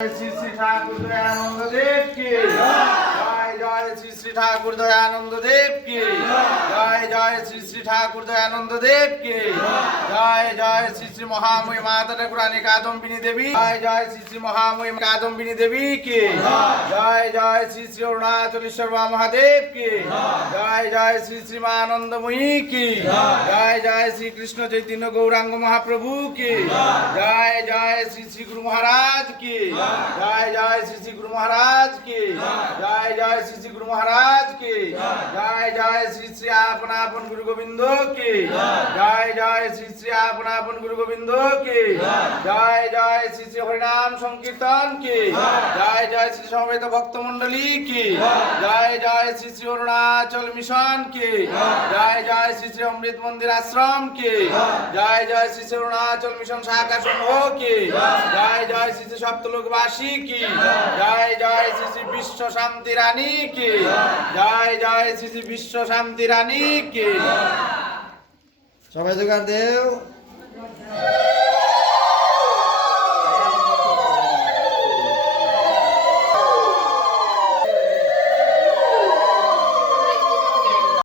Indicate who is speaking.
Speaker 1: শ্রী শ্রী ঠাকুর দয়ানন্দ দেব কি জয় জয় শ্রী শ্রী ঠাকুর দয়ানন্দ দেব কি জয় জয় শ্রী শ্রী ঠাকুর দয়ানন্দ দেব কি জয় জয় শ্রী শ্রী মহাময়ী মাতা ঠাকুরানী কাদম্বিনী দেবী জয় জয় শ্রী শ্রী মহাময়ী কাদম্বিনী দেবী কি জয় জয় শ্রী শ্রী অরুণাচলেশ্বর মহাদেব কি জয় জয় শ্রী শ্রী মা আনন্দময়ী কি? জয়। জয় শ্রী কৃষ্ণ চৈতন্য গৌরাঙ্গ মহাপ্রভু কি? জয়। জয় শ্রী শ্রী গুরু মহারাজ কি? জয়। জয় শ্রী শ্রী গুরু মহারাজ কি? জয়। জয় শ্রী শ্রী গুরু মহারাজ কি? জয়। জয় শ্রী শ্রী আপন আপন গুরু গোবিন্দ কি? জয়। জয় শ্রী শ্রী আপন আপন গুরু গোবিন্দ কি? জয়। জয় শ্রী শ্রী হরিনাম সংকীর্তন কি? জয় জয় শ্রী সমবেত ভক্ত মন্ডলী কি? জয় জয় শ্রী শ্রী অরুণাচল মিশন কি? জয় জয় শ্রী শ্রী অমৃত মন্দির আশ্রম কি? জয় জয় শ্রী শ্রী অরুণাচল মিশন শাখা সংঘ কি? জয় জয় শ্রী শ্রী সপ্তলোকবাসী কি? জয় জয় শ্রী শ্রী বিশ্ব শান্তি রানী কি? জয় জয় শ্রী শ্রী বিশ্ব শান্তি রানী কি?
Speaker 2: সবাই জোগাড়